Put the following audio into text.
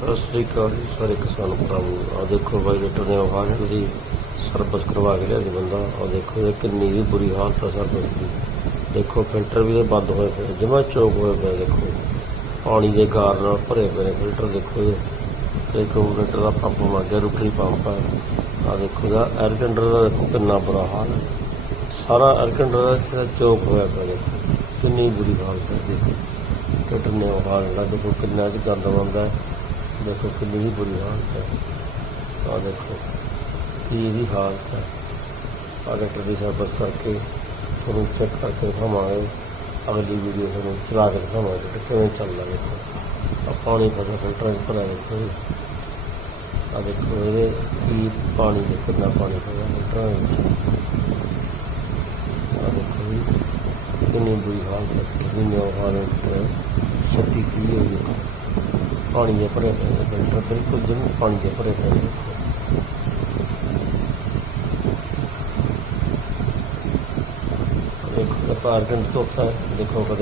ਸਤਿ ਸ੍ਰੀ ਅਕਾਲ ਜੀ, ਸਾਰੇ ਕਿਸਾਨ ਭਰਾਵੋ ਆ ਦੇਖੋ ਬਾਈ ਲੀਟਰ ਨੇ ਵਾਹਨ ਦੀ ਸਰਵਿਸ ਕਰਵਾ ਕੇ ਲਿਆ ਬੰਦਾ ਆ ਦੇਖੋ ਇਹ ਕਿੰਨੀ ਵੀ ਬੁਰੀ ਹਾਲਤ ਆ ਸਰਵਿਸ ਦੀ। ਦੇਖੋ ਫਿਲਟਰ ਵੀ ਇਹ ਬੰਦ ਹੋਏ ਪਏ ਜਿਵੇਂ ਚੋਕ ਹੋਏ ਪਏ ਦੇਖੋ। ਪਾਣੀ ਦੇ ਕਾਰਨ ਭਰੇ ਪਏ ਨੇ ਫਿਲਟਰ, ਦੇਖੋ ਇਹ। ਤੇ ਕੰਪਿਊਟਰ ਦਾ ਪੰਪ ਮਰ ਗਿਆ ਰੁਕਰੀ ਪੰਪ ਹੈ ਆ ਦੇਖੋ ਦਾ 에ਅਰ ਕੰਡਰ ਦਾ ਦੇਖੋ ਕਿੰਨਾ ਬੁਰਾ ਹਾਲ ਹੈ ਸਾਰਾ 에ਅਰ ਕੰਡਰ ਦਾ ਜਿਹੜਾ ਚੋਕ ਹੋਇਆ ਪਿਆ, ਦੇਖੋ। ਕਿੰਨੀ ਬੁਰੀ ਹਾਲਤ ਹੈ ਦੇਖੋ। ਫਿਲਟਰ ਨੇ ਉਹ ਹਾਲ ਹੈ ਦੇਖੋ ਕਿੰਨਾ ਚ ਗੰਦ ਆਉਂਦਾ ਹੈ ਦੇਖੋ ਕਿੰਨੀ ਹੀ ਬੁਰੀ ਹਾਲਤ ਹੈ। ਆ ਦੇਖੋ, ਕੀ ਇਹਦੀ ਹਾਲਤ ਹੈ। ਆ ਡਾਕਟਰ ਦੀ ਸਰਵਿਸ ਕਰਕੇ ਤੁਹਾਨੂੰ ਚੈੱਕ ਕਰਕੇ ਦਿਖਾਵਾਂਗੇ। ਅਗਲੀ ਵੀਡੀਓ ਤੁਹਾਨੂੰ ਚਲਾ ਕੇ ਦਿਖਾਵਾਂਗੇ ਕਿ ਕਿਵੇਂ ਚੱਲਦਾ ਦੇਖੋ ਆ ਪਾਣੀ ਪਤਾ ਫਿਲਟਰਾਂ 'ਚ ਭਰਿਆ ਦੇਖੋ ਜੀ। ਆ ਦੇਖੋ, ਇਹਦੇ ਕੀ ਪਾਣੀ ਦੇ ਕਿੰਨਾ ਪਾਣੀ ਪਿਆ ਫਿਲਟਰਾਂ ਵਿੱਚ। ਆ ਦੇਖੋ ਜੀ, ਕਿੰਨੀ ਬੁਰੀ ਹਾਲਤ ਹੈ। ਕਿੰਨੀ ਹਾਲਤ ਹੈ। ਛੱਤੀ ਕੀ ਹੋਈ ਹੈ ਪਾਣੀ ਦੇ ਭਰੇ ਪਏ ਨੇ, ਫਿਲਟਰ ਬਿਲਕੁਲ ਜਮੀ ਪਾਣੀ ਦੇ ਭਰੇ ਪਏ ਨੇ। ਦੇਖੋ ਦੇਖੋ ਪਾਰਕਿੰਗ ਹੈ ਦੇਖੋ ਕਦੇ